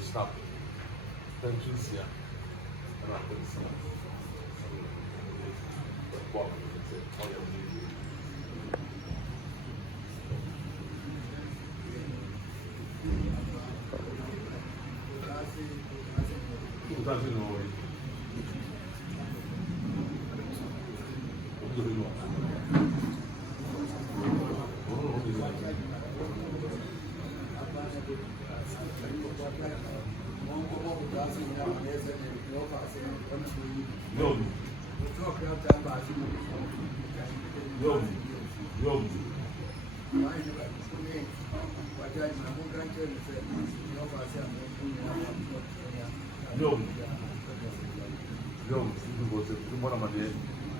Stop. Pensions, yeah. And I couldn't see.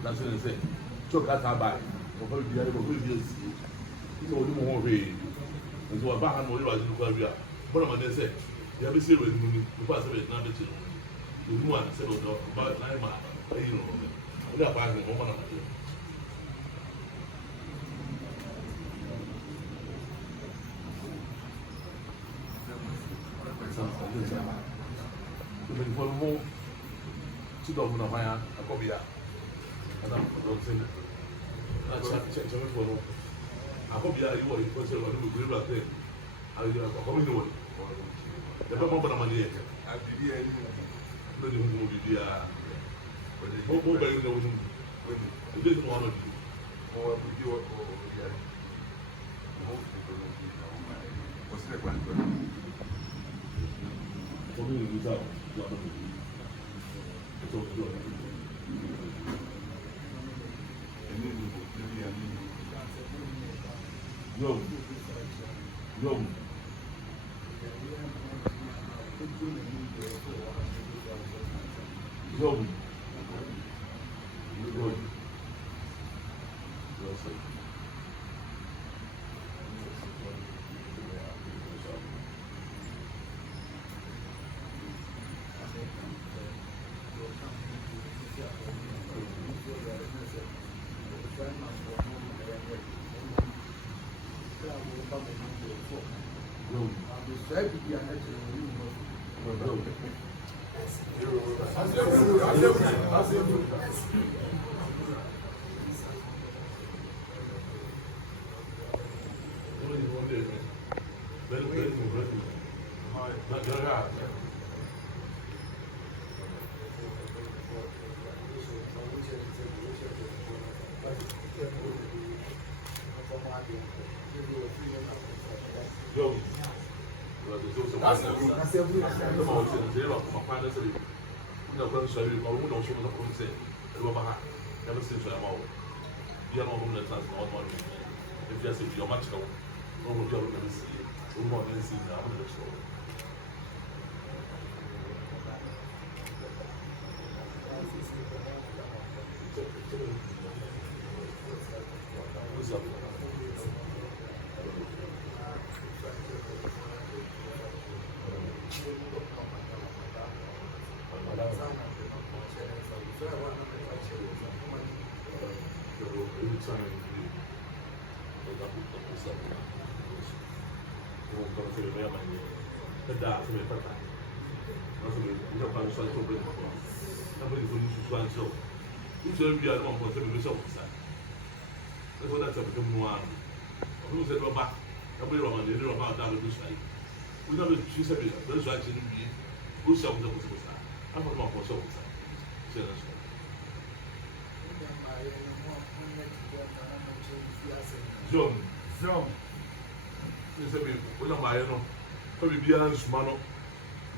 That's what I say. Choke that by. Or be able to be you know, you won't be. And so I back and what you are. What am I say? You have a serious movie because of it, not the children. You know, I said, about 9 miles. You know, we are buying a woman. For more to the woman of my aunt, a copy. And I'm going to say, check for no. I hope you are you because you're going to be able to say, I'll do a coming one. The moment I'm here, I'll be here. But the movie be a mobile, you didn't want to do. Or with you, yeah. Most people don't be what's the question? For me, without it's all good. Yo.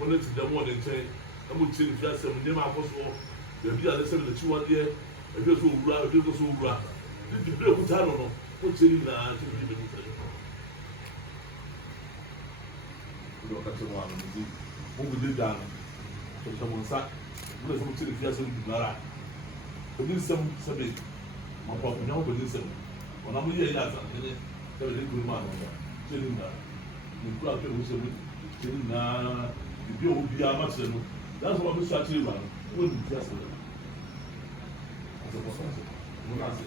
When it's the one in saying, I'm going to see if that's some name I was for. The Bia the 7 that you are there, if you go right, if you go so right. Did you look at it? What's in the answer? You look at someone, what we did down. So someone sat, what is something if you have some Lara? But this some big. My problem, no, but listen. When I'm here, that's a good man. Chilling that. nkura pe wo se wo tiri na bibi o bi ama se no that's what we start to do wo ni ti ase ase ko so mo na ase